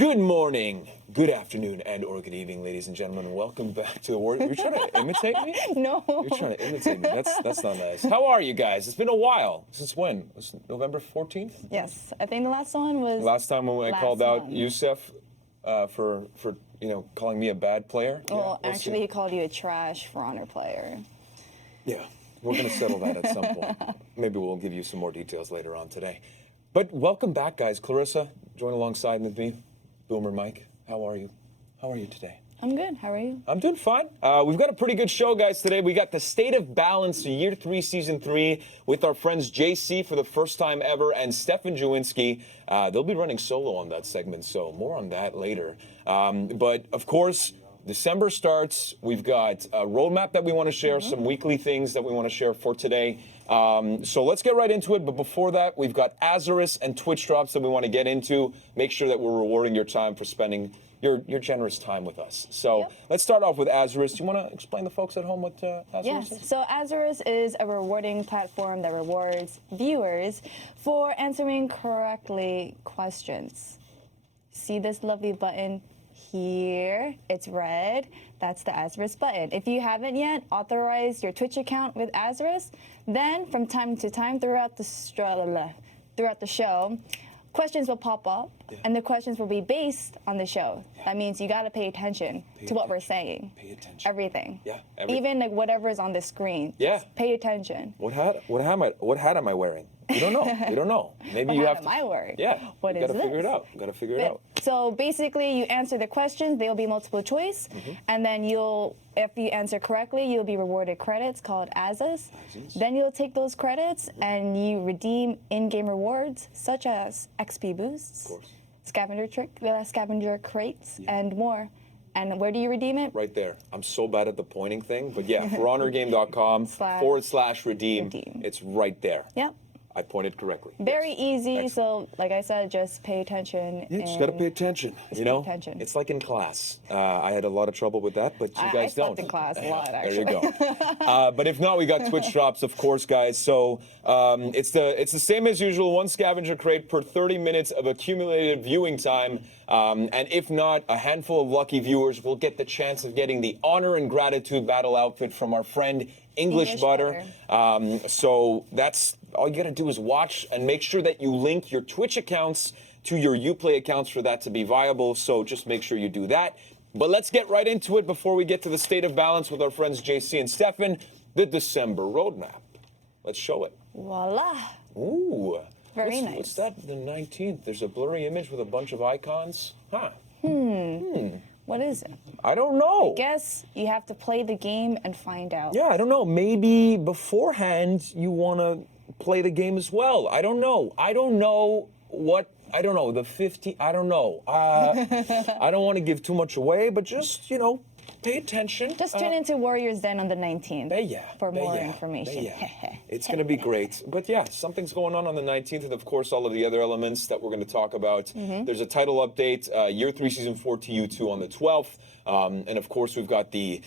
Good morning, good afternoon, and or good evening, ladies and gentlemen. Welcome back to the Word. You're trying to imitate me? No. You're trying to imitate me. That's not nice. How are you guys? It's been a while. Since when? Was it November 14th? Yes, I think the last one was. Last time when I called out month. Ubisoft for calling me a bad player. Well, we'll actually, see. he called you a trash For Honor player. Yeah, we're gonna settle that at some point. Maybe we'll give you some more details later on today. But welcome back, guys. Clarissa, join alongside with me. Boomer Mike, how are you? How are you today? I'm good. How are you? I'm doing fine. We've got a pretty good show, guys, today. We got the State of Balance, Year 3, Season 3, with our friends JC for the first time ever, and Stefan Jawinski. They'll be running solo on that segment, so more on that later. But, of course, December starts. We've got a roadmap that we want to share, some weekly things that we want to share for today. So let's get right into it. But before that, we've got Azarus and Twitch drops that we want to get into. Make sure that we're rewarding your time for spending your generous time with us. So let's start off with Azarus. Do you want to explain to folks at home what Azarus is? Yes. So Azarus is a rewarding platform that rewards viewers for answering correctly questions. See this lovely button here? It's red. That's the Azarus button. If you haven't yet authorized your Twitch account with Azarus, then from time to time throughout the show, questions will pop up, and the questions will be based on the show. That means you got to pay attention to what we're saying. Pay attention. Everything. Yeah, everything. Even like whatever's on the screen. Yeah. Just pay attention. What hat am I wearing? You don't know. You don't know. Maybe you What have hat to. am I wearing? Yeah. What you is gotta this? figure it out. Gotta figure it out. So basically, you answer the questions. They will be multiple choice, and then if you answer correctly, you'll be rewarded credits called Azas. Then you'll take those credits and you redeem in-game rewards such as XP boosts, Of course. scavenger crates, and more. And where do you redeem it? Right there. I'm so bad at the pointing thing, but yeah, forhonorgame.com/redeem. Redeem. It's right there. Yep. I pointed correctly. Very easy. Excellent. So, like I said, just pay attention. Yeah, just gotta pay attention. You know, pay attention. it's like in class. I had a lot of trouble with that, but you I guys slept don't. in class a Yeah, lot, there you actually. go. But if not, we got Twitch drops, of course, guys. So it's the same as usual. One scavenger crate per 30 minutes of accumulated viewing time. And if not, a handful of lucky viewers will get the chance of getting the Honor and Gratitude battle outfit from our friend English Butter. So that's all you gotta do is watch and make sure that you link your Twitch accounts to your Uplay accounts for that to be viable. So just make sure you do that. But let's get right into it before we get to the State of Balance with our friends JC and Stefan, the December roadmap. Let's show it. Voila. Ooh. Very What's nice. that? The 19th. There's a blurry image with a bunch of icons. Huh. What is it? I don't know. Guess you have to play the game and find out. Yeah, I don't know. Maybe beforehand you want to play the game as well. I don't know. The 50. I don't know. I don't want to give too much away, but just, pay attention. Just tune into Warriors Den on the 19th for more information. It's going to be great. But yeah, something's going on the 19th, and of course, all of the other elements that we're going to talk about. There's a title update, Year 3, Season 4 TU2 on the 12th. And of course, we've got the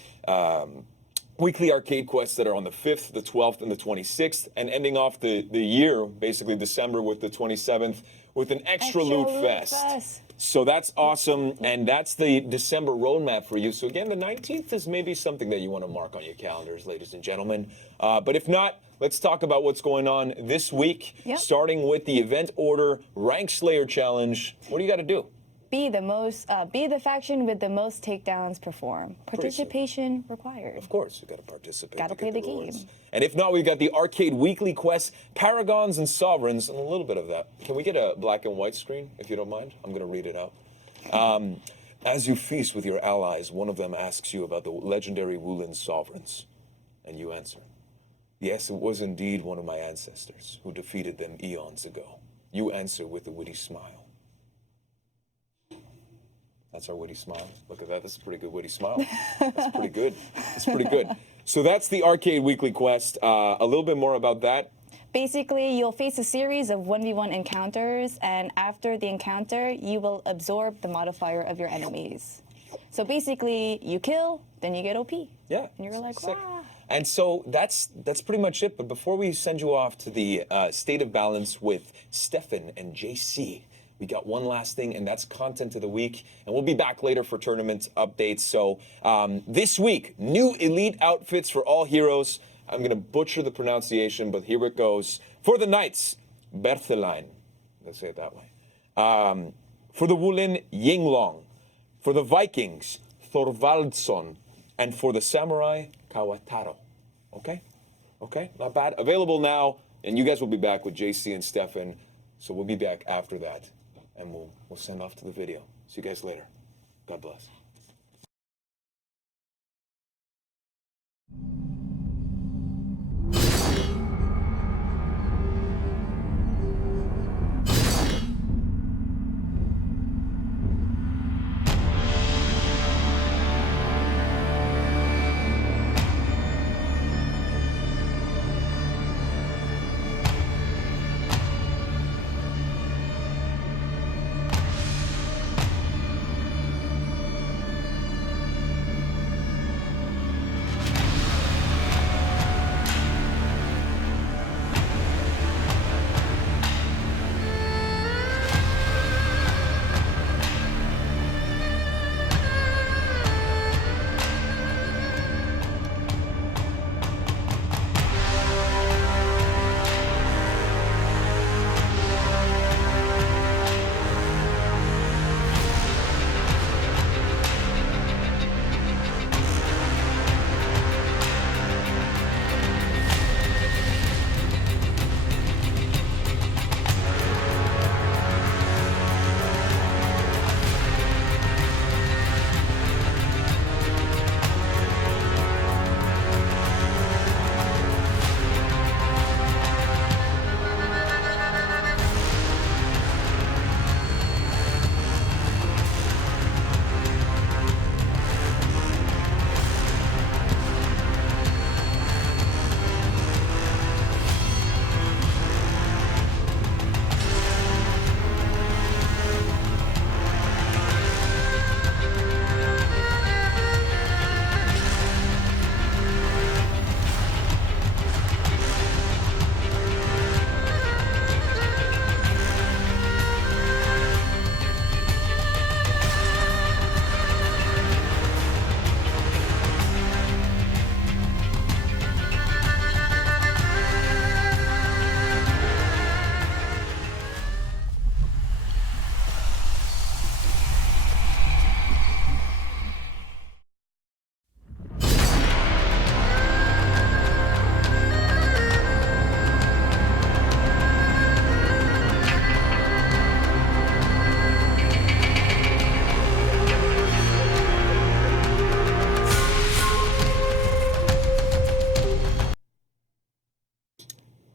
weekly arcade quests that are on the 5th, the 12th, and the 26th, and ending off the year, basically December, with the 27th, with an extra loot fest. So that's awesome, and that's the December roadmap for you. So again, the 19th is maybe something that you want to mark on your calendars, ladies and gentlemen. But if not, let's talk about what's going on this week, starting with the event order Rank Slayer Challenge. What do you got to do? Be the faction with the most takedowns perform. Participation required. Of course, you got to participate. Got to play the game. And if not, we've got the arcade weekly quest, Paragons and Sovereigns, and a little bit of that. Can we get a black and white screen, if you don't mind? I'm going to read it out. As you feast with your allies, one of them asks you about the legendary Wulin Sovereigns, and you answer, "Yes, it was indeed one of my ancestors who defeated them eons ago." You answer with a witty smile. That's our witty smile. Look at that. That's a pretty good witty smile. That's pretty good. That's pretty good. So that's the Arcade Weekly Quest. A little bit more about that. Basically, you'll face a series of 1v1 encounters, and after the encounter, you will absorb the modifier of your enemies. So basically, you kill, then you get OP. Yeah. And you're like, sick. wow. And so that's pretty much it. But before we send you off to the State of Balance with Stefan and JC, We got one last thing, and that's content of the week. And we'll be back later for tournament updates. So this week, new elite outfits for all heroes. I'm going to butcher the pronunciation, but here it goes. For the Knights, Berthelein. Let's say it that way. For the Wulin, Yinglong. For the Vikings, Thorvaldsson. And for the Samurai, Kawataro. Okay? Okay? Not bad. Available now. And you guys will be back with JC and Stefan. So we'll be back after that. And we'll send off to the video. See you guys later. God bless.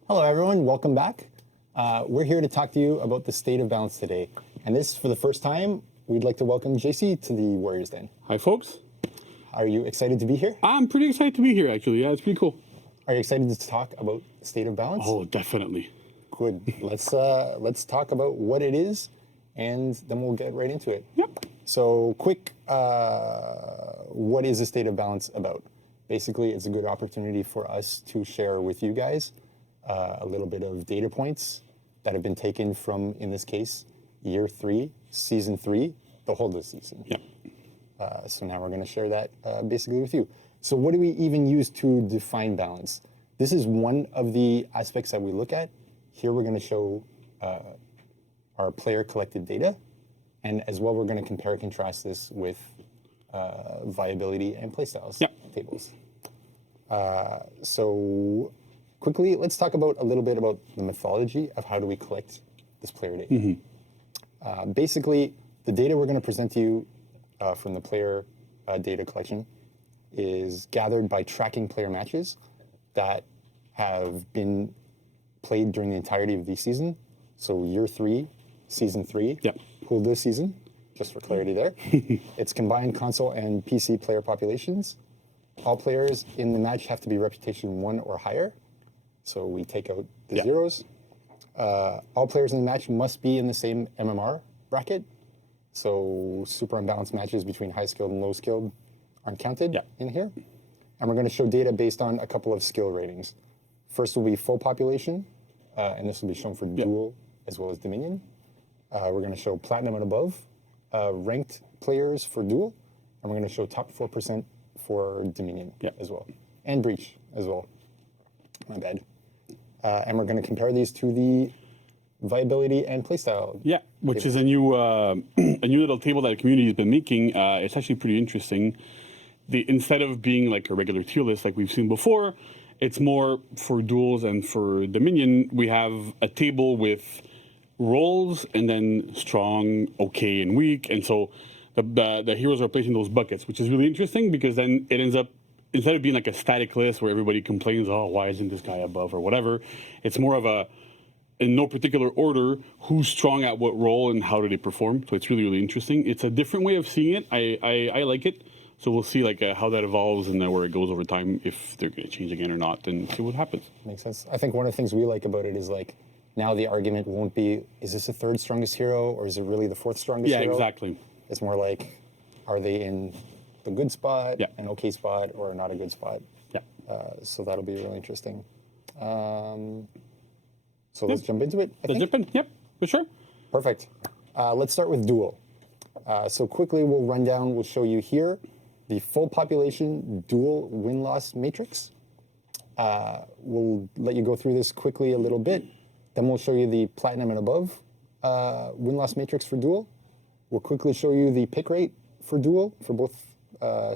Hello everyone, welcome back. We're here to talk to you about the state of balance today. And this, for the first time, we'd like to welcome JC to the Warriors Den. Hi folks. Are you excited to be here? I'm pretty excited to be here actually. Yeah, it's pretty cool. Are you excited to talk about the state of balance? Oh, definitely. Good. Let's talk about what it is, and then we'll get right into it. Yep. So quick, what is the state of balance about? Basically, it's a good opportunity for us to share with you guys a little bit of data points that have been taken from, in this case, year 3, season 3, the whole of the season. Yep. So now we're going to share that basically with you. So what do we even use to define balance? This is one of the aspects that we look at. Here we're going to show our player collected data, and as well we're going to compare and contrast this with viability and playstyles tables. So quickly, let's talk about a little bit about the methodology of how do we collect this player data. Basically, the data we're going to present to you from the player data collection is gathered by tracking player matches that have been played during the entirety of the season. So year 3, season 3, pooled this season, just for clarity there. It's combined console and PC player populations. All players in the match have to be reputation 1 or higher. So we take out the zeros. All players in the match must be in the same MMR bracket. So super unbalanced matches between high skilled and low skilled aren't counted in here. And we're going to show data based on a couple of skill ratings. First will be full population, and this will be shown for duel as well as dominion. We're going to show platinum and above, ranked players for duel, and we're going to show top 4% for Dominion as well, and Breach as well. My bad. And we're going to compare these to the viability and playstyle. Yeah, which is a new little table that the community has been making. It's actually pretty interesting. Instead of being like a regular tier list like we've seen before, it's more for duels and for Dominion. We have a table with roles and then strong, okay, and weak. And so the heroes are placing those buckets, which is really interesting because then it ends up, instead of being like a static list where everybody complains, oh, why isn't this guy above or whatever, it's more of a, in no particular order, who's strong at what role and how do they perform. So it's really, really interesting. It's a different way of seeing it. I like it. So we'll see like how that evolves and then where it goes over time, if they're going to change again or not, and see what happens. Makes sense. I think one of the things we like about it is like, now the argument won't be, is this the third strongest hero or is it really the fourth strongest hero? Yeah, exactly. It's more like, are they in the good spot, Yeah. an okay spot, or not a good spot? Yeah. So that'll be really interesting. So let's jump into it. I The think. zipping? Yep, for sure. Perfect. Let's start with duel. So quickly we'll run down, we'll show you here the full population duel win-loss matrix. We'll let you go through this quickly a little bit. Then we'll show you the platinum and above win-loss matrix for duel. We'll quickly show you the pick rate for duel for both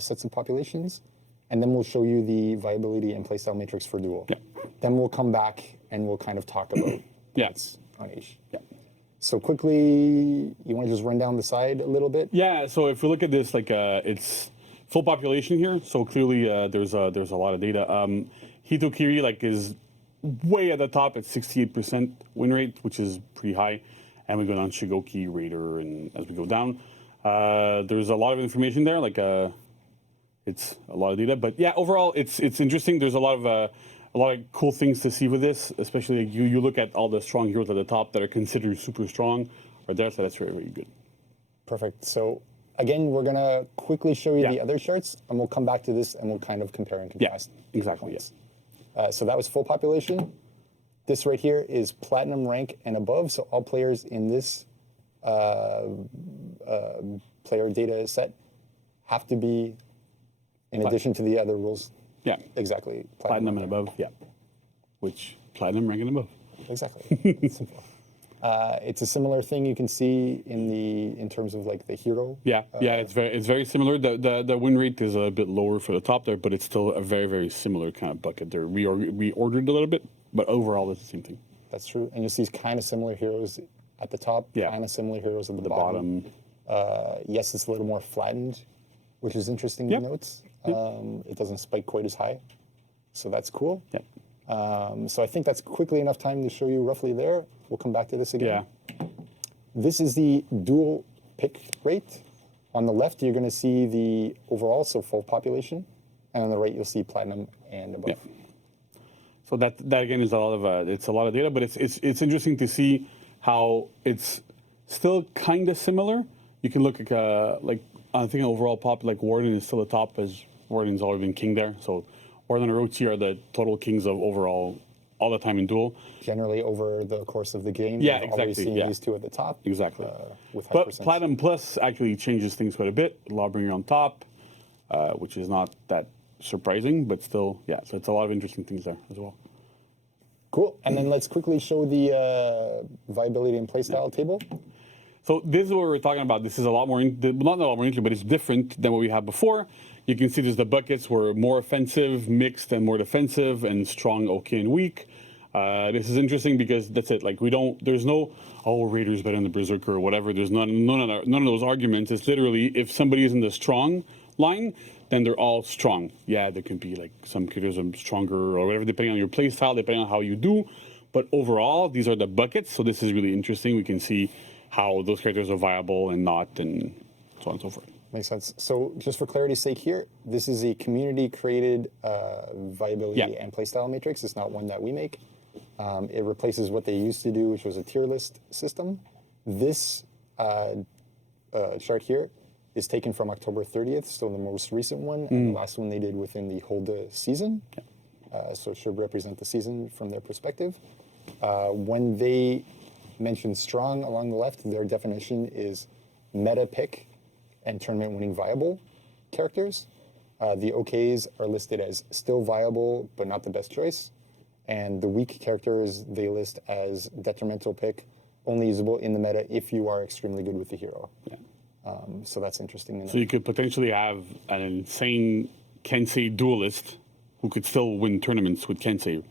sets of populations. And then we'll show you the viability and playstyle matrix for duel. Yeah. Then we'll come back and we'll kind of talk about Yes. on each. Yeah. So quickly, you want to just run down the side a little bit? Yeah, so if we look at this, like it's full population here, so clearly there's a lot of data. Hitokiri like is way at the top at 68% win rate, which is pretty high, and we go down Shigoki, Raider, and as we go down, there's a lot of information there. Like it's a lot of data, but yeah, overall it's interesting. There's a lot of cool things to see with this, especially like you look at all the strong heroes at the top that are considered super strong, are there, so that's very, very good. Perfect. So again, we're going to quickly show you Yeah. the other charts, and we'll come back to this, and we'll kind of compare and Yeah, contrast. exactly. Yes. So that was full population. This right here is platinum rank and above, so all players in this player data set have to be, in addition to the other rules, Yeah. exactly. Platinum and above, yeah. Which platinum rank and above. Exactly. It's simple. It's a similar thing you can see in terms of like the hero. Yeah, it's very similar. The win rate is a bit lower for the top there, but it's still a very, very similar kind of bucket. They're reordered a little bit, but overall it's the same thing. That's true. And you see kind of similar heroes at the top, Yeah. kind of similar heroes at the, The bottom. Yes, it's a little more flattened, which is interesting Yep. to note. It doesn't spike quite as high, so that's cool. Yeah. So I think that's quickly enough time to show you roughly there. We'll come back to this again. Yeah. This is the dual pick rate. On the left, you're going to see the overall, so full population, and on the right, you'll see platinum and above. Yeah. So that again is a lot of data, but it's interesting to see how it's still kind of similar. You can look at I think overall pop like Warden is still the top, as Warden's always been king there. So Warden and Orochi are the total kings of overall all the time in duel. Generally, over the course of the game, Yeah, you've always exactly, seen yeah. these two at the top. Exactly. With high But percents. Platinum Plus actually changes things quite a bit. Lawbringer on top, which is not that surprising, but still, yeah. So it's a lot of interesting things there as well. Cool. And then let's quickly show the viability and playstyle table. So this is what we're talking about. This is a lot more, not a lot more interesting, but it's different than what we had before. You can see there's the buckets were more offensive, mixed, and more defensive, and strong, okay, and weak. This is interesting because that's it. Like there's no, oh, Raiders better than the Berserker or whatever. There's none of those arguments. It's literally if somebody is in the strong line, then they're all strong. Yeah, there can be like some characters are stronger or whatever, depending on your play style, depending on how you do. But overall, these are the buckets. So this is really interesting. We can see how those characters are viable and not, and so on and so forth. Makes sense. So just for clarity's sake here, this is a community-created viability and playstyle matrix. It's not one that we make. It replaces what they used to do, which was a tier list system. This chart here is taken from October 30th, so the most recent one, and the last one they did within the Holda season. So it should represent the season from their perspective. When they mentioned strong along the left. Their definition is meta pick and tournament winning viable characters. The OKs are listed as still viable, but not the best choice. And the weak characters they list as detrimental pick, only usable in the meta if you are extremely good with the hero. Yeah. So that's interesting. So you could potentially have an insane Kensei duelist who could still win tournaments with Kensei,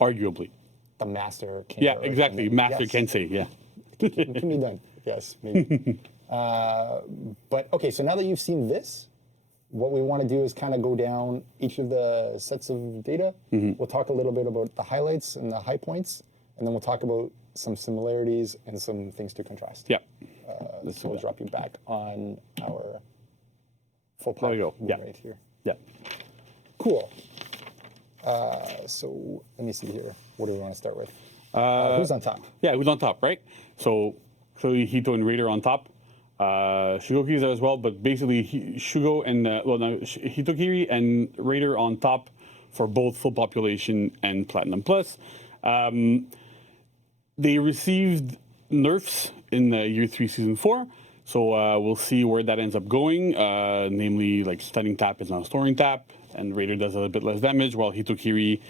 arguably. The master. Yeah, exactly. Master yes. Kensei. Yeah. It can be done. Yes, maybe. But okay, so now that you've seen this, what we want to do is kind of go down each of the sets of data. We'll talk a little bit about the highlights and the high points, and then we'll talk about some similarities and some things to contrast. Yeah. So we'll drop you back on our full There we go. Yeah. right here. Yeah. Cool. So let me see here. What do we want to start with? Who's on top? Yeah, who's on top, right? So clearly Hito and Raider on top. Shugoki is there as well, but basically Shugo and Hitokiri and Raider on top for both full population and Platinum Plus. They received nerfs in Year 3 Season 4, so we'll see where that ends up going. Namely, like stunning tap is now storing tap, and Raider does a little bit less damage, while Hitokiri,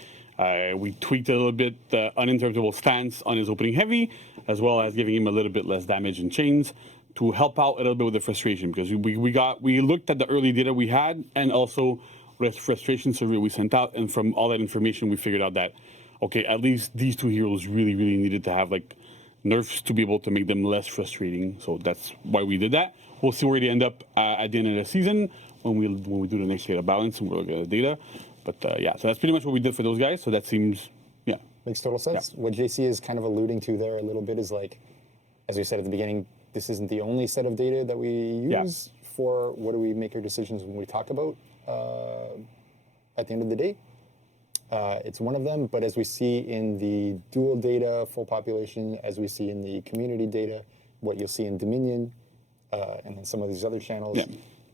we tweaked a little bit the uninterruptible stance on his opening heavy, as well as giving him a little bit less damage in chains to help out a little bit with the frustration, because we looked at the early data we had, and also with frustration survey we sent out, and from all that information we figured out that, okay, at least these two heroes really needed to have like nerfs to be able to make them less frustrating. So that's why we did that. We'll see where they end up at the end of the season when we do the next data balance and we'll look at the data. But yeah, so that's pretty much what we did for those guys. So that seems, yeah. Makes total sense. Yeah. What JC is kind of alluding to there a little bit is like, as we said at the beginning, this isn't the only set of data that we use for what do we make our decisions when we talk about at the end of the day. It's one of them, but as we see in the dual data, full population, as we see in the community data, what you'll see in Dominion, and then some of these other channels,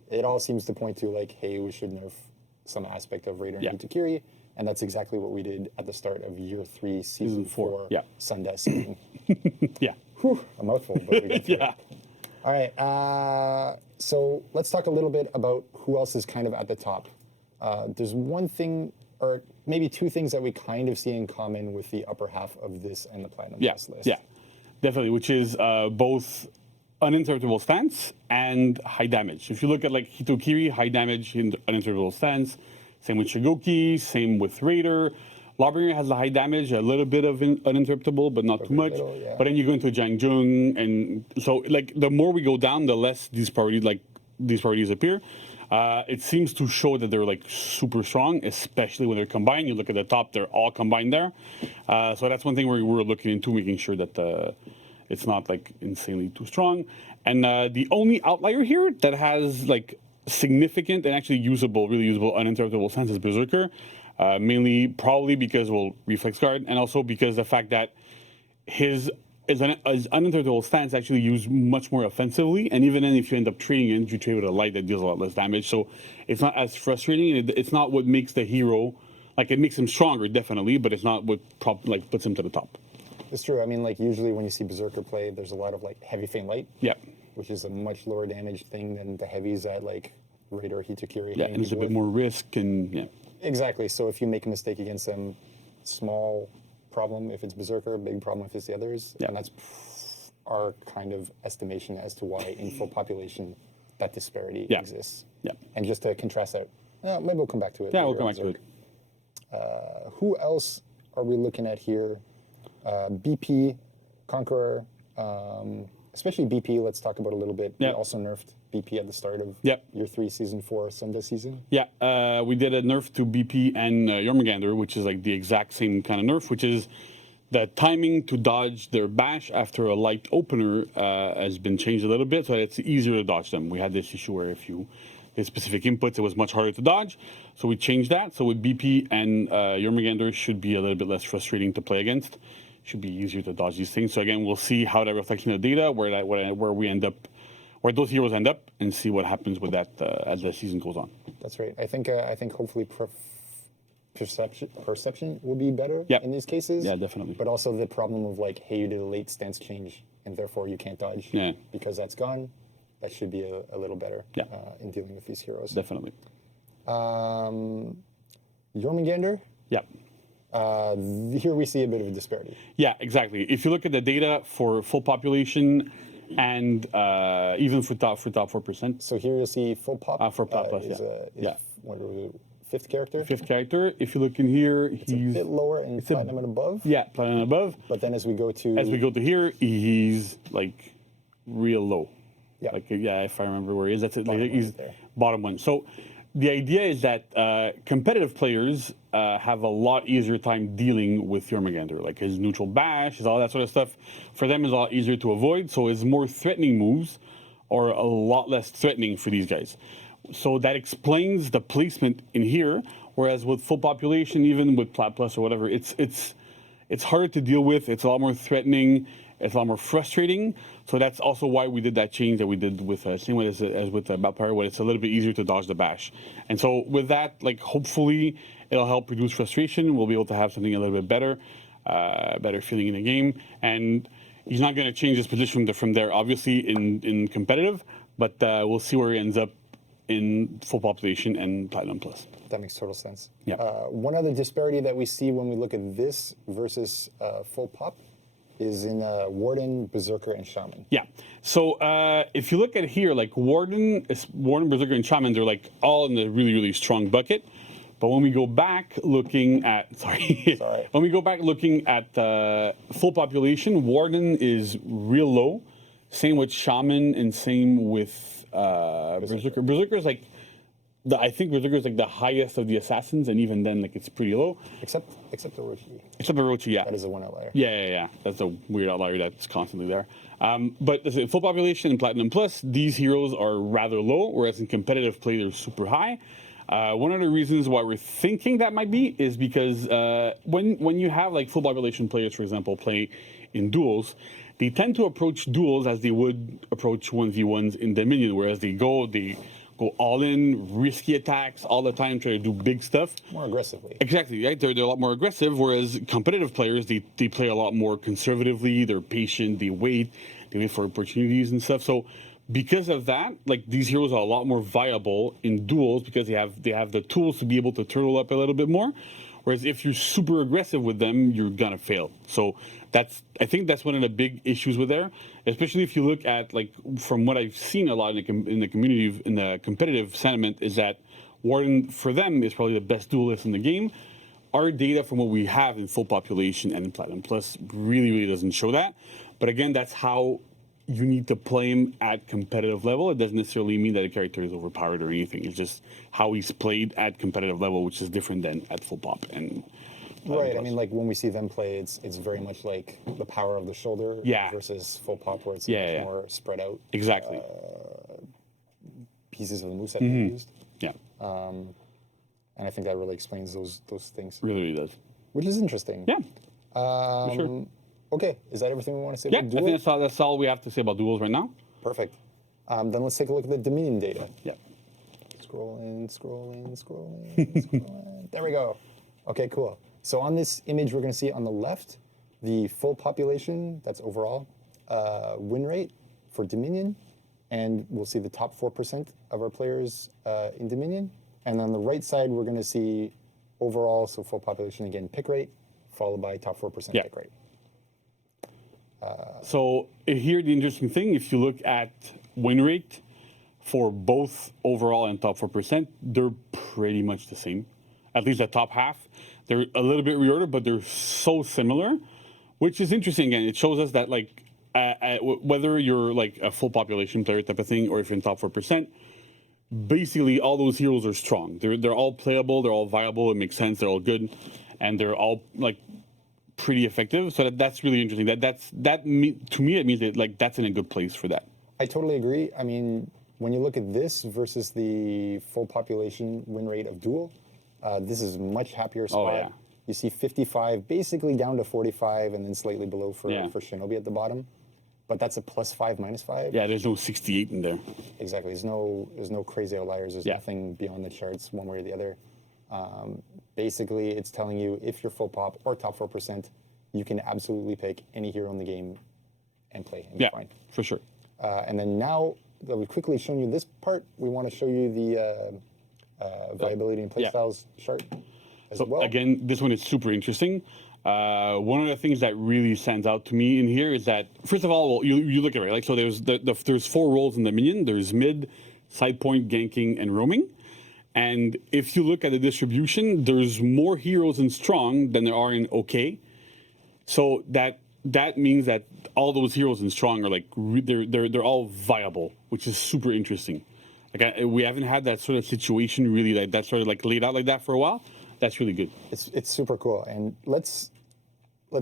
it all seems to point to like, hey, we should nerf some aspect of Raider and Hitokiri, and that's exactly what we did at the start of Year 3, Season 4, Sundesk season. Yeah. Whew, a mouthful, but we got through Yeah. it. All right, so let's talk a little bit about who else is kind of at the top. There's one thing, or maybe two things that we kind of see in common with the upper half of this and the Platinum Plus list. Yeah, definitely, which is both uninterruptible stance and high damage. If you look at like Hitokiri, high damage in uninterruptible stance, same with Shigoki, same with Raider. Lawbringer has a high damage, a little bit of uninterruptible, but not too much. little, yeah. But then you go into Jiangjung, and so like the more we go down, the less these priorities appear. It seems to show that they're like super strong, especially when they're combined. You look at the top; they're all combined there. So that's one thing we're looking into, making sure that it's not like insanely too strong. And the only outlier here that has like significant and actually really usable uninterruptible stance is Berserker. Mainly probably because, well, reflex guard, and also because the fact that his uninterruptible stance actually used much more offensively, and even then if you end up trading in, you trade with a light that deals a lot less damage, so it's not as frustrating, and it's not what makes the hero, like it makes him stronger definitely, but it's not what puts him to the top. It's true. I mean, like usually when you see Berserker play, there's a lot of like heavy faint light, which is a much lower damage thing than the heavies at like Raider, Hitokiri. Yeah, and there's a bit more risk, and Exactly. So if you make a mistake against them, small problem if it's Berserker, big problem if it's the others. Yeah. And that's our kind of estimation as to why in full population that disparity exists. Yeah. And just to contrast that, maybe we'll come back to it. Yeah, later we'll come on back to it. Who else are we looking at here? BP, Conqueror, especially BP, let's talk about a little bit. Yeah. We also nerfed BP at the start of Year 3, Season 4, Sunday season. Yeah, we did a nerf to BP and Jormungandr, which is like the exact same kind of nerf, which is the timing to dodge their bash after a light opener has been changed a little bit, so it's easier to dodge them. We had this issue where if you hit specific inputs, it was much harder to dodge, so we changed that. So with BP and Jormungandr should be a little bit less frustrating to play against. Should be easier to dodge these things. So again, we'll see how that reflects in the data, where we end up, where those heroes end up, and see what happens with that as the season goes on. That's right. I think hopefully perception will be better Yep. in these cases. Yeah, definitely. But also the problem of like, hey, you did a late stance change, and therefore you can't dodge. Yeah. Because that's gone. That should be a little better Yeah. in dealing with these heroes. Definitely. Jormungandr, Yeah. here we see a bit of a disparity. Yeah, exactly. If you look at the data for full population and even for top 4%, So here you'll see full pop. For pop plus, is, yeah. is Yeah. What was it, fifth character. fifth character. If you look in here, It's a he's bit lower in platinum and above. yeah, platinum above. But then as we go to To here, he's like real low. Yeah. Like yeah, if I remember where he is, that's it. Bottom Like, one he's right there. bottom one. So the idea is that competitive players have a lot easier time dealing with Jormungandr. Like his neutral bash, all that sort of stuff. For them is a lot easier to avoid. So his more threatening moves are a lot less threatening for these guys. So that explains the placement in here. Whereas with full population, even with Plat Plus or whatever, it's harder to deal with. It's a lot more threatening. It's a lot more frustrating. So that's also why we did that change that we did with same way as with Balpire, where it's a little bit easier to dodge the bash. And so with that, like hopefully it'll help reduce frustration. We'll be able to have something a little bit better, better feeling in the game. And he's not going to change his position from there, obviously in competitive, but we'll see where he ends up in full population and Platinum Plus. That makes total sense. Yeah. One other disparity that we see when we look at this versus full pop is in Warden, Berserker, and Shaman. Yeah. So if you look at here, like Warden, Berserker, and Shaman, they're like all in the really, really strong bucket. But when we go back looking at, when we go back looking at full population, Warden is real low. Same with Shaman and same with Berserker. Berserker is like, I think Berserker is like the highest of the assassins, and even then, like it's pretty low. Except Orochi. Except Orochi, yeah. That is a one outlier. Yeah. That's a weird outlier that's constantly there. But listen, full population and Platinum Plus, these heroes are rather low, whereas in competitive play, they're super high. One of the reasons why we're thinking that might be is because when you have like full population players, for example, play in duels, they tend to approach duels as they would approach 1v1s in Dominion, whereas they go all in, risky attacks all the time, try to do big stuff. More aggressively. Exactly, right? They're a lot more aggressive, whereas competitive players, they play a lot more conservatively, they're patient, they wait for opportunities and stuff. So because of that, like these heroes are a lot more viable in duels because they have the tools to be able to turtle up a little bit more. Whereas if you're super aggressive with them, you're gonna fail. So I think that's one of the big issues with there, especially if you look at like from what I've seen a lot in the community in the competitive sentiment is that Warden for them is probably the best duelist in the game. Our data from what we have in full population and in Platinum Plus really doesn't show that. But again, that's how you need to play him at competitive level. It doesn't necessarily mean that the character is overpowered or anything. It's just how he's played at competitive level, which is different than at full pop. And Right. Plus. I mean, like when we see them play, it's very much like the power of the shoulder versus full pop, where it's much more spread out. Exactly. Pieces of the moveset they used. Yeah. And I think that really explains those things. Really does. Which is interesting. Yeah. For sure. Okay, is that everything we want to say Yeah, about I duels? think that's all we have to say about duels right now. Perfect. Then let's take a look at the Dominion data. Yeah. Scrolling. There we go. Okay, cool. So on this image, we're going to see on the left the full population, that's overall, win rate for Dominion. And we'll see the top 4% of our players in Dominion. And on the right side, we're going to see overall, so full population again, pick rate, followed by top 4% pick rate. So here, the interesting thing, if you look at win rate for both overall and top 4%, they're pretty much the same. At least the top half. They're a little bit reordered, but they're so similar, which is interesting. And it shows us that like whether you're like a full population player type of thing, or if you're in top 4%, basically all those heroes are strong. They're all playable, they're all viable, it makes sense, they're all good, and they're all like pretty effective. So that's really interesting. To me, it means that like that's in a good place for that. I totally agree. I mean, when you look at this versus the full population win rate of Duel, this is a much happier spot. yeah. You see 55, basically down to 45, and then slightly below for Shinobi at the bottom. But that's a +5, -5. Yeah, there's no 68 in there. Exactly. There's no crazy outliers. There's nothing beyond the charts one way or the other. Basically, it's telling you if you're full pop or top 4%, you can absolutely pick any hero in the game and play, and Yeah, be fine. for sure. And then now that we've quickly shown you this part, we want to show you the viability and Yeah. playstyles chart as So well. again, this one is super interesting. One of the things that really stands out to me in here is that, first of all, well, you look at it, right? Like, so there's 4 roles in the minion. There's mid, side point, ganking, and roaming. And if you look at the distribution, there's more heroes in strong than there are in OK. So that means that all those heroes in strong are like they're all viable, which is super interesting. Like we haven't had that sort of situation really like that sort of like laid out like that for a while. That's really good. It's super cool. And let's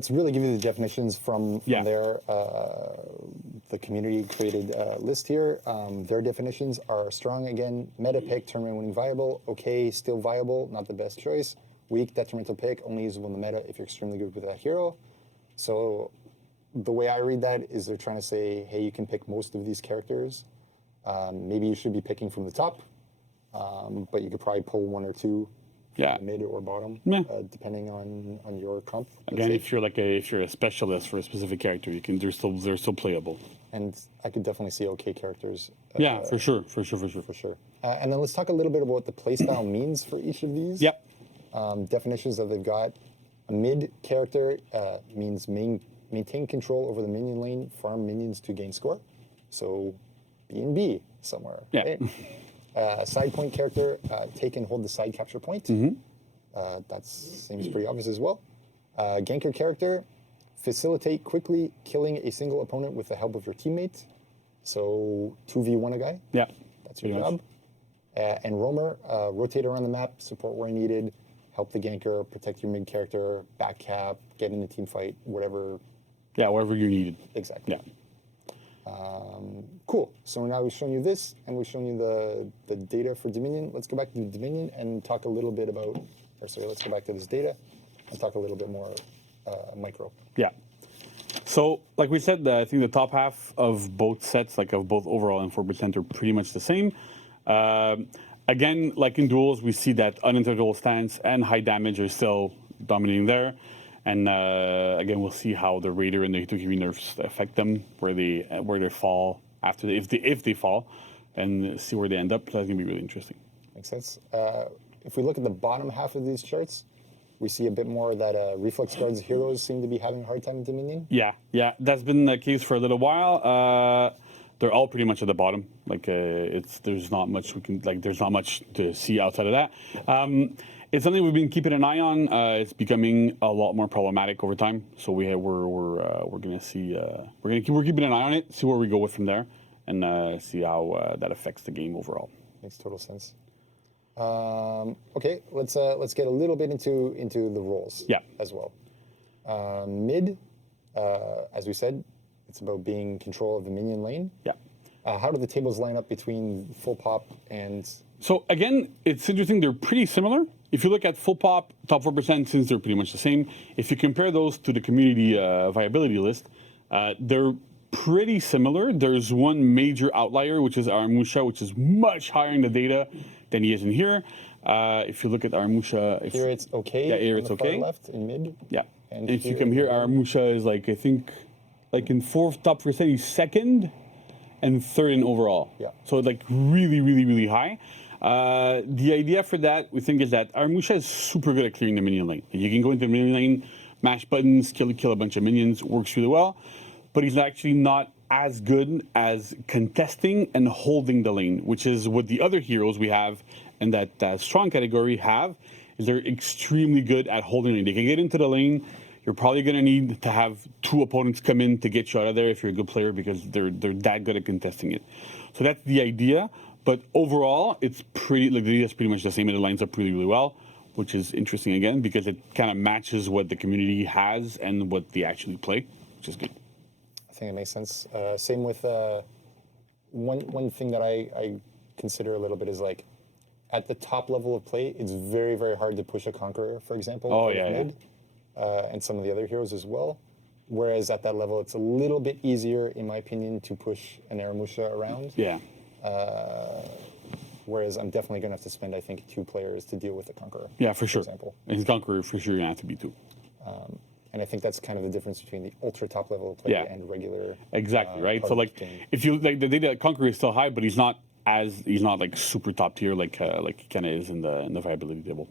really give you the definitions from Yeah. their the community created list here. Their definitions are strong again, meta pick, tournament winning viable, okay, still viable, not the best choice. Weak, detrimental pick, only usable in the meta if you're extremely good with that hero. So the way I read that is they're trying to say, hey, you can pick most of these characters. Maybe you should be picking from the top, but you could probably pull 1 or 2. Yeah. Mid or bottom, Yeah. depending on your comp. let's Again, say. if you're a specialist for a specific character, they're still playable. And I could definitely see okay characters. Yeah, for sure. For sure. And then let's talk a little bit about what the playstyle means for each of these. Yep. Definitions that they've got. A mid character means maintain control over the minion lane, farm minions to gain score. So B&B somewhere. Yeah. Right? Side point character, take and hold the side capture point. That seems pretty obvious as well. Ganker character, facilitate quickly killing a single opponent with the help of your teammate. So 2v1 a guy. Yeah. That's your Pretty much. job. And roamer, rotate around the map, support where needed, help the ganker, protect your mid character, back cap, get in a team fight, whatever. Yeah, wherever you needed. Exactly. Yeah. Cool. So now we've shown you this, and we've shown you the data for Dominion. Let's go back to Dominion and talk a little bit about, let's go back to this data and talk a little bit more micro. Yeah. So, like we said, I think the top half of both sets, like of both overall and 4%, are pretty much the same. Again, like in duels, we see that uninterruptible stance and high damage are still dominating there. And again, we'll see how the Raider and the Hitoki nerfs affect them, where they fall after if they fall, and see where they end up. So that's gonna be really interesting. Makes sense. If we look at the bottom half of these charts, we see a bit more that Reflex Guard's heroes seem to be having a hard time in Dominion. Yeah, that's been the case for a little while. They're all pretty much at the bottom. Like there's not much to see outside of that. It's something we've been keeping an eye on. It's becoming a lot more problematic over time. So we're gonna see we're keeping an eye on it, see where we go with from there, and see how that affects the game overall. Makes total sense. Okay, let's get a little bit into the roles. Yeah. As well. Mid, as we said, it's about being in control of the minion lane. Yeah. How do the tables line up between full pop and? So again, it's interesting. They're pretty similar. If you look at full pop, top 4%, since they're pretty much the same. If you compare those to the community viability list, they're pretty similar. There's one major outlier, which is Aramusha, which is much higher in the data than he is in here. If you look at Aramusha, Here it's okay. Yeah, here on it's the far okay. left in mid. Yeah. And if you here- come here, Aramusha is like, I think, like in fourth top percent, he's second and third in overall. Yeah. So like really, really, really high. The idea for that, we think, is that Aramusha is super good at clearing the minion lane. You can go into the minion lane, mash buttons, kill a bunch of minions, works really well. But he's actually not as good as contesting and holding the lane, which is what the other heroes we have in that strong category have. Is they're extremely good at holding the lane. They can get into the lane. You're probably going to need to have 2 opponents come in to get you out of there if you're a good player, because they're that good at contesting it. So that's the idea. But overall, it's pretty. Like, the idea is pretty much the same, and it lines up really, really well, which is interesting again because it kind of matches what the community has and what they actually play, which is good. I think it makes sense. Same with one thing that I consider a little bit is like at the top level of play, it's very, very hard to push a Conqueror, for example. Oh, out of yeah, yeah. mid, and some of the other heroes as well. Whereas at that level, it's a little bit easier, in my opinion, to push an Aramusha around. Yeah. Whereas I'm definitely going to have to spend, I think, 2 players to deal with the Conqueror. Yeah, for sure. example. And Conqueror, for sure, you're going to have to be 2. And I think that's kind of the difference between the ultra top level player Yeah. and regular. Exactly, right? So pub like, game. if you like the data Conqueror is still high, but he's not like super top tier like Kenna is in the viability table.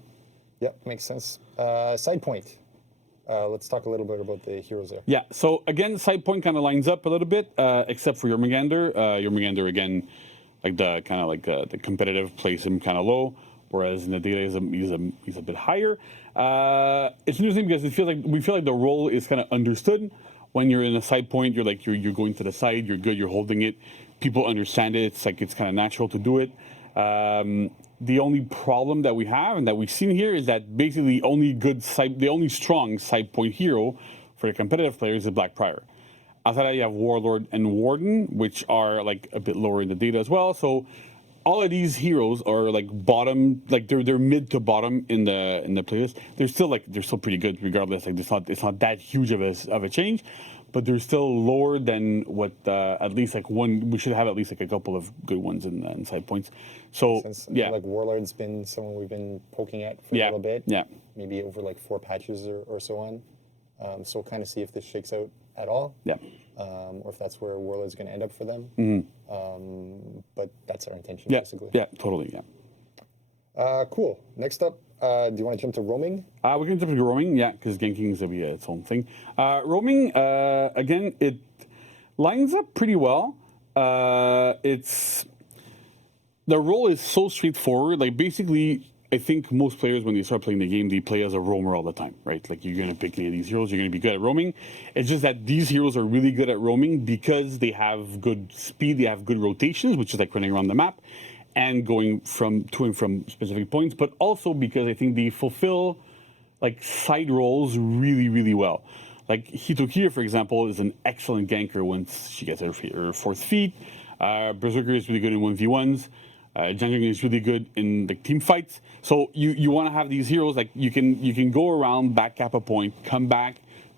Yep, makes sense. Side point. Let's talk a little bit about the heroes there. Yeah. So again, side point kind of lines up a little bit, except for Jormungandr. Jormungandr again, like the kind of like the competitive plays him kind of low, whereas in the data he's a bit higher. It's interesting because we feel like the role is kind of understood. When you're in a side point, you're like you're going to the side, you're good, you're holding it. People understand it. It's like it's kind of natural to do it. The only problem that we have and that we've seen here is that basically the only strong side point hero for the competitive players is Black Prior. Outside that, you have Warlord and Warden, which are like a bit lower in the data as well. So all of these heroes are like bottom, like they're mid to bottom in the playlist. They're still pretty good regardless. Like it's not that huge of a change, but they're still lower than what at least like one. We should have at least like a couple of good ones in side points. So yeah, Like Warlord's been someone we've been poking at for Yeah, a little bit. yeah. Maybe over like 4 patches or so on. So we'll kind of see if this shakes out at all. yeah. Or if that's where Warlord's going to end up for them. But that's our intention, Yeah, basically. yeah, totally, yeah. Cool. Next up, do you want to jump to roaming? We can jump to roaming, yeah, because ganking is going to be its own thing. Roaming, again, it lines up pretty well. The role is so straightforward. Like, basically, I think most players, when they start playing the game, they play as a roamer all the time, right? Like, you're going to pick any of these heroes, you're going to be good at roaming. It's just that these heroes are really good at roaming because they have good speed, they have good rotations, which is like running around the map, and going to and from specific points, but also because I think they fulfill like side roles really, really well. Like Hitokir, for example, is an excellent ganker once she gets her 4th feet. Berserker is really good in 1v1s. Jungling is really good in like team fights. So you want to have these heroes like you can go around, back cap a point, come back,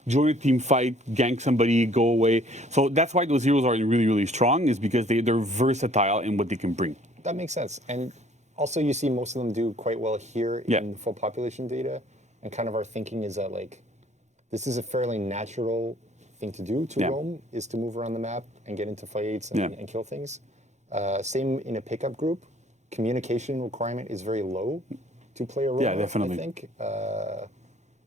join a team fight, gank somebody, go away. So that's why those heroes are really, really strong, is because they're versatile in what they can bring. That makes sense. And also you see most of them do quite well here Yeah. in full population data. And kind of our thinking is that like, this is a fairly natural thing to do to Yeah. roam, is to move around the map and get into fights and, Yeah. and kill things. Same in a pickup group. Communication requirement is very low to play a roamer, Yeah, definitely. I think.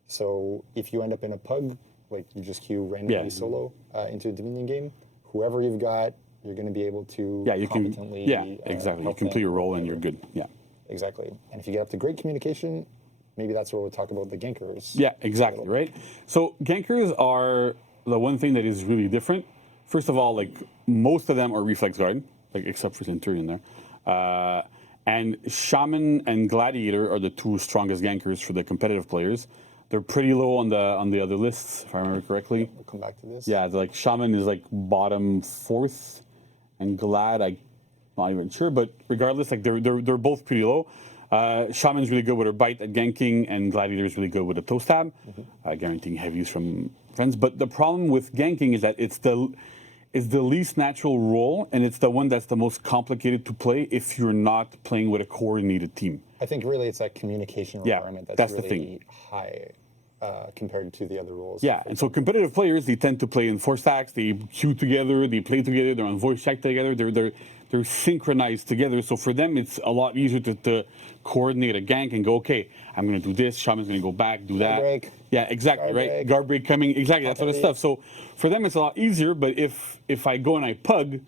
So if you end up in a pug, like you just queue randomly Yeah. solo into a Dominion game, whoever you've got, you're going to be able to Yeah, you can. competently Yeah, exactly. You help complete your them. role and you're good. Yeah. Exactly. And if you get up to great communication, maybe that's where we'll talk about the gankers. Yeah, exactly, right? So gankers are the one thing that is really different. First of all, like most of them are reflex guard, like except for Centurion there. And Shaman and Gladiator are the 2 strongest gankers for the competitive players. They're pretty low on the other lists, if I remember correctly. We'll come back to this. Yeah, like Shaman is like bottom 4th, and Glad I'm not even sure, but regardless, like they're both pretty low. Shaman's really good with her bite at ganking, and Gladiator is really good with a toe stab, guaranteeing heavies from friends. But the problem with ganking is that it's the least natural role, and it's the one that's the most complicated to play if you're not playing with a coordinated team. I think really it's that communication Yeah, requirement that's really the thing. high compared to the other roles. Yeah, and so competitive players, they tend to play in 4 stacks. They queue together, they play together, they're on voice chat together. They're synchronized together. So for them, it's a lot easier to coordinate a gank and go, okay, I'm going to do this. Shaman's going to go back, do that. break. Yeah, exactly, Guard right? break. Guard break coming, exactly, that sort of Properly. stuff. So for them, it's a lot easier. But if I go and I pug,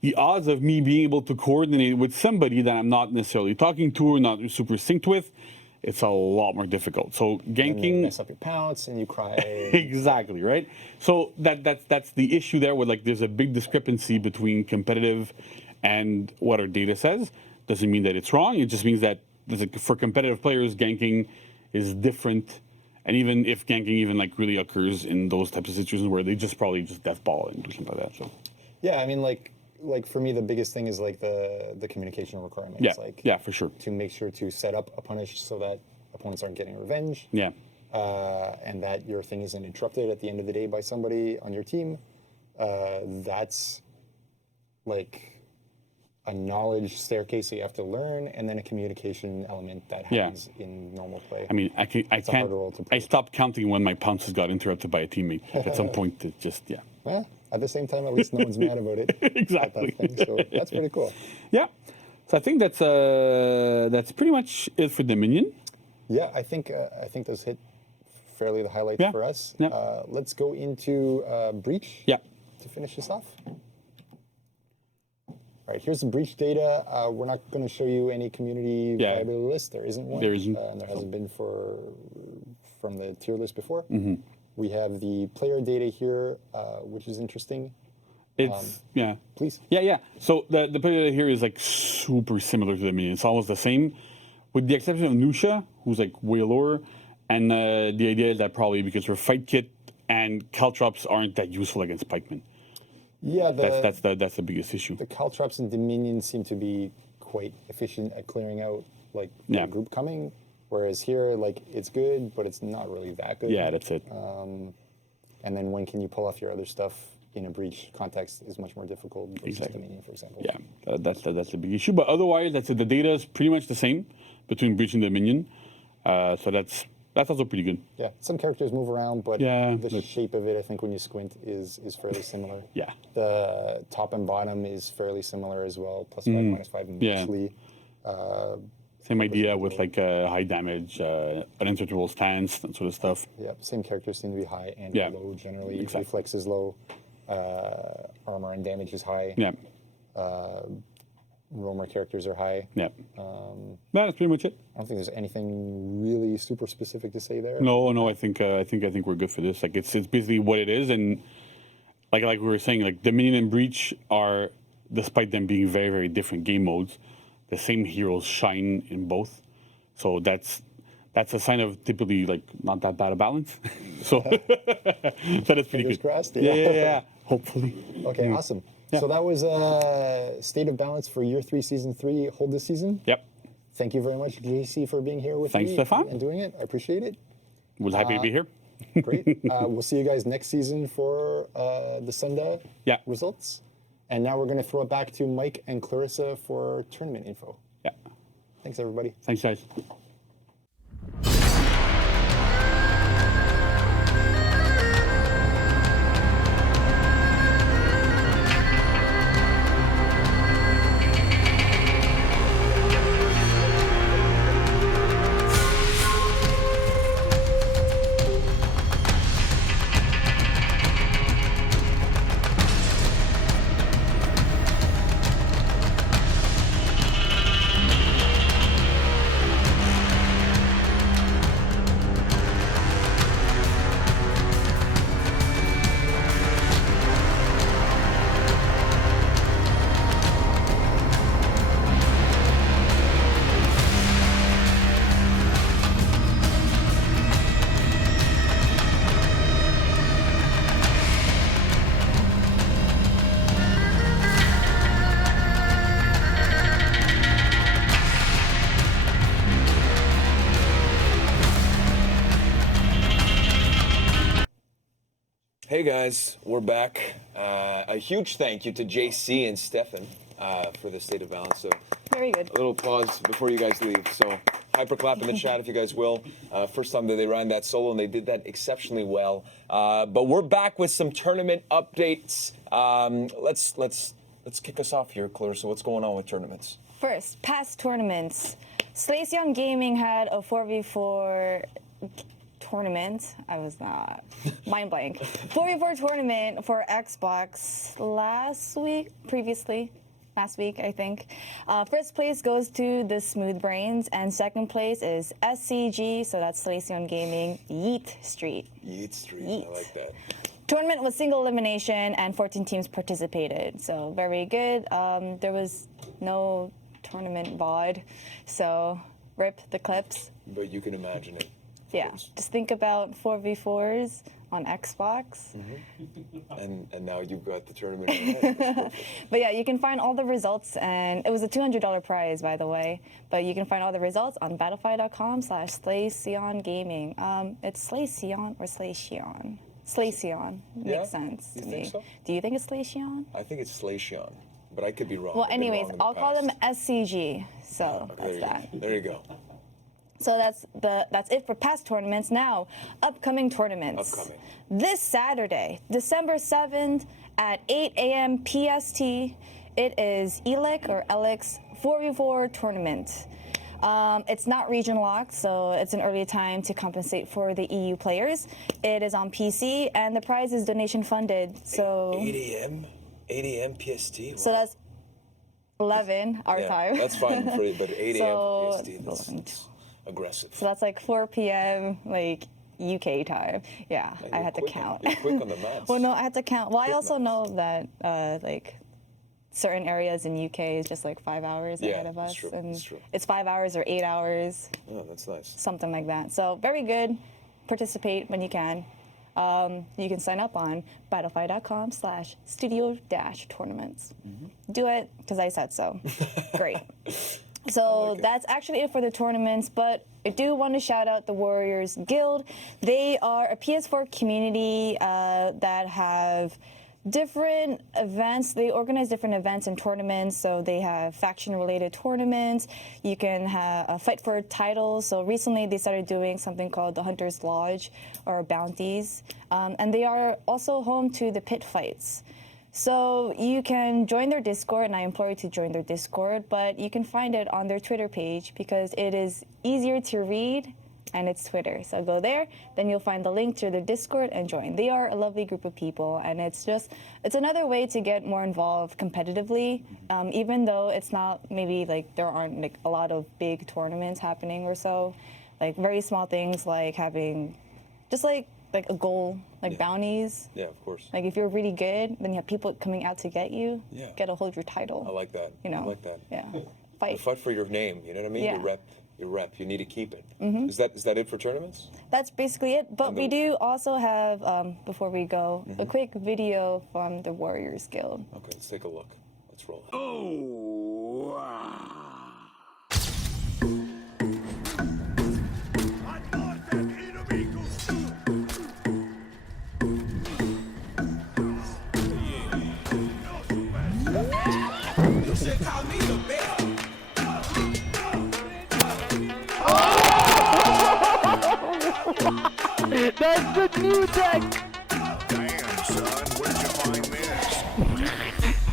the odds of me being able to coordinate with somebody that I'm not necessarily talking to or not super synced with, it's a lot more difficult. So And you ganking, mess up your pounce and you cry. exactly, right? So that's the issue there, where like there's a big discrepancy between competitive and what our data says. Doesn't mean that it's wrong. It just means that for competitive players, ganking is different. And even if ganking even like really occurs in those types of situations where they probably just death ball and do something like that. So Yeah, I mean, like for me, the biggest thing is like the communication requirements. yeah, Like yeah, for sure. to make sure to set up a punish so that opponents aren't getting revenge. Yeah, And that your thing isn't interrupted at the end of the day by somebody on your team. That's like a knowledge staircase that you have to learn, and then a communication element that Yeah. happens in normal play. I mean, I can't. harder role to I play. stopped counting when my pounces got interrupted by a teammate. At some point, it just yeah. Well, at the same time, at least no one's mad about it. Exactly. At that thing, so that's pretty cool. Yeah. So I think that's pretty much it for Dominion. Yeah, I think those hit fairly the highlights Yeah. for us. Yeah. Let's go into Breach Yeah. to finish this off. All right, here's the Breach data. We're not going to show you any community Yeah. viability list. There isn't one. There isn't. And there hasn't been from the tier list before. Mm-hmm. We have the player data here, which is interesting. It's yeah. Please. Yeah. So the player here is like super similar to Dominion. It's almost the same, with the exception of Nusha, who's like way lower. And the idea is that probably because her fight kit and caltrops aren't that useful against pikemen. Yeah, That's the biggest issue. the caltrops and Dominion seem to be quite efficient at clearing out like the Yeah. group coming, whereas here like it's good, but it's not really that good. Yeah, that's it. And then when can you pull off your other stuff in a Breach context is much more difficult versus Exactly. Dominion, for example. Yeah, that's the big issue. But otherwise, that's it. The data is pretty much the same between Breach and Dominion. So that's also pretty good. Yeah, some characters move around, but Yeah, the but- shape of it, I think, when you squint, is fairly similar. Yeah. The top and bottom is fairly similar as well, +5, -5 Yeah. mostly. Same idea with like high damage, uninterruptible stance, that sort of stuff. Yeah, same characters seem to be high and Yeah. low generally. Exactly. Reflex is low, armor and damage is high. Yeah, Roamer characters are high. yeah. That's pretty much it. I don't think there's anything really super specific to say there. No, I think we're good for this. Like it's basically what it is, and like we were saying, like Dominion and Breach are, despite them being very very different game modes, the same heroes shine in both. So that's a sign of typically like not that bad a balance. So that's pretty Fingers good. crossed. Yeah. Hopefully. Okay, awesome. Yeah. So that was State of Balance for Year 3, Season 3, Hold this season. Yep. Thank you very much, JC, for being here with Thanks, me Stefan. and doing it. I appreciate it. Was happy to be here. Great. We'll see you guys next season for the Sunda Yeah. results. And now we're going to throw it back to Mike and Clarissa for tournament info. Yeah. Thanks, everybody. Thanks, guys. Hey guys, we're back. A huge thank you to JC and Stefan for the State of Balance. So Very good. a little pause before you guys leave. So hyperclap in the chat if you guys will. First time that they ran that solo and they did that exceptionally well. But we're back with some tournament updates. Let's kick us off here, Clarissa. What's going on with tournaments? First, past tournaments. Slaceon Gaming had a 4v4 tournament. I was not mind blank. 4v4 tournament for Xbox last week, I think. First place goes to the Smooth Brains, and second place is SCG, so that's Slaceon Gaming, Yeet Street. Yeet Street, Yeet. I like that. Tournament was single elimination, and 14 teams participated, so very good. There was no tournament VOD, so rip the clips. But you can imagine it. Yeah, just think about 4v4s on Xbox. And now you've got the tournament in your head. That's perfect. But yeah, you can find all the results, and it was a $200 prize, by the way. But you can find all the results on battlefy.com/Slaceon Gaming. It's Slaceon or Slaceon? Slaceon Yeah? makes sense You to think me. so? Do you think it's Slaceon? I think it's Slaceon. but I could be wrong. Well, I've been anyways, wrong in the I'll call them past. SCG. So There that's you that. go. There you go. So that's it for past tournaments. Now, upcoming tournaments. Upcoming. This Saturday, December 7th at 8 a.m. PST, it is ELEC or ELEX 4v4 tournament. It's not region locked, so it's an early time to compensate for the EU players. It is on PC, and the prize is donation funded. So 8 a.m. 8 a.m. PST. So that's 11 our yeah, time. that's fine for you, but 8 So- a.m. PST. That's aggressive. So that's like 4 p.m. like UK time. Yeah, I You're had to quick- count. You're quick on the maths. Well, no, I had to count. Well, I also maths. know that like certain areas in UK is just like 5 hours Yeah, ahead of us, that's true, and that's true. it's 5 hours or 8 hours, Oh, that's nice. something like that. So very good. Participate when you can. You can sign up on battlefy.com/studio-tournaments. Do it because I said so. Great. So it. that's actually it for the tournaments, but I do want to shout out the Warriors Guild. They are a PS4 community that have different events. They organize different events and tournaments. So they have faction-related tournaments. You can fight for titles. So recently they started doing something called the Hunter's Lodge or Bounties. And they are also home to the pit fights. So you can join their Discord, and I implore you to join their Discord, but you can find it on their Twitter page because it is easier to read and it's Twitter. So go there, then you'll find the link to their Discord and join. They are a lovely group of people, and it's another way to get more involved competitively, even though it's not maybe like there aren't like a lot of big tournaments happening or so, like very small things like having just like a goal, like bounties. Yeah, of course. Like if you're really good, then you have people coming out to get you. Yeah. Get to hold your title. I like that. You know. I like that. Yeah. You Fight. fight for your name. You know what I mean? Yeah. Your rep. You need to keep it. Is that it for tournaments? That's basically it. But And we the- do also have, before we go, a quick video from the Warriors Guild. Okay, let's take a look. Let's roll. That's the new tech! Damn, son, where'd you find this?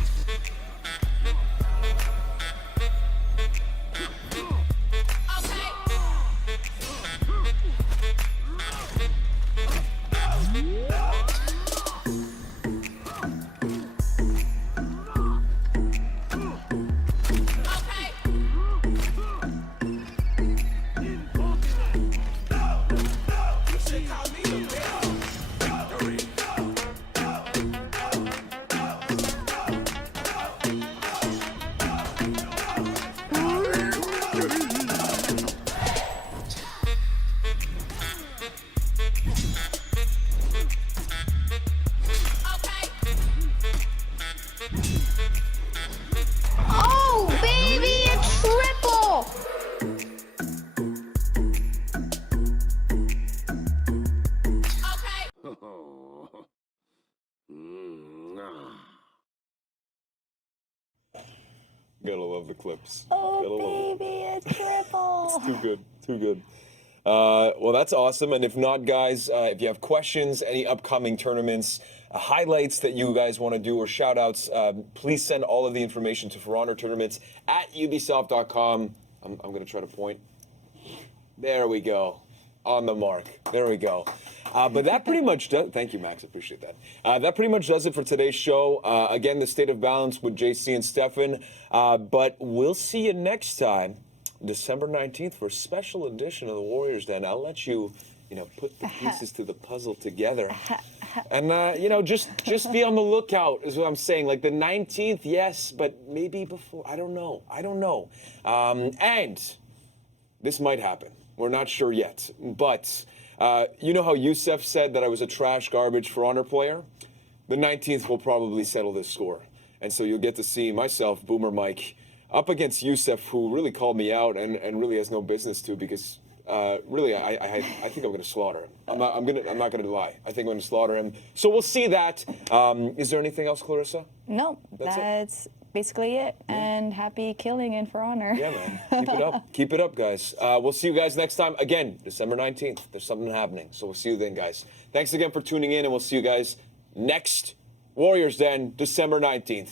Oh, baby, a triple! Gotta love the clips. Oh, Gotta love it. baby, a triple. Too good. Too good. Well, that's awesome. And if not, guys, if you have questions, any upcoming tournaments, highlights that you guys want to do, or shout outs, please send all of the information to For Honor Tournaments at Ubisoft.com. I'm going to try to point. There we go. On the mark. There we go. But that pretty much does. Thank you, Max. I appreciate that. That pretty much does it for today's show. Again, the State of Balance with JC and Stefan. But we'll see you next time, December 19th, for a special edition of the Warriors Den. I'll let you, put the pieces to the puzzle together. And, just be on the lookout, is what I'm saying. Like the 19th, yes, but maybe before. I don't know. And this might happen. We're not sure yet. But you know how Youssef said that I was a trash garbage For Honor player? The 19th will probably settle this score. And so you'll get to see myself, Boomer Mike, up against Youssef, who really called me out and really has no business to, because really I think I'm going to slaughter him. I'm not going to lie. I think I'm going to slaughter him. So we'll see that. Is there anything else, Clarissa? No, That's it? that's basically it. And happy killing in For Honor. Yeah, man. Keep it up. Keep it up, guys. We'll see you guys next time. Again, December 19th. There's something happening. So we'll see you then, guys. Thanks again for tuning in, and we'll see you guys next Warriors Den, December 19th.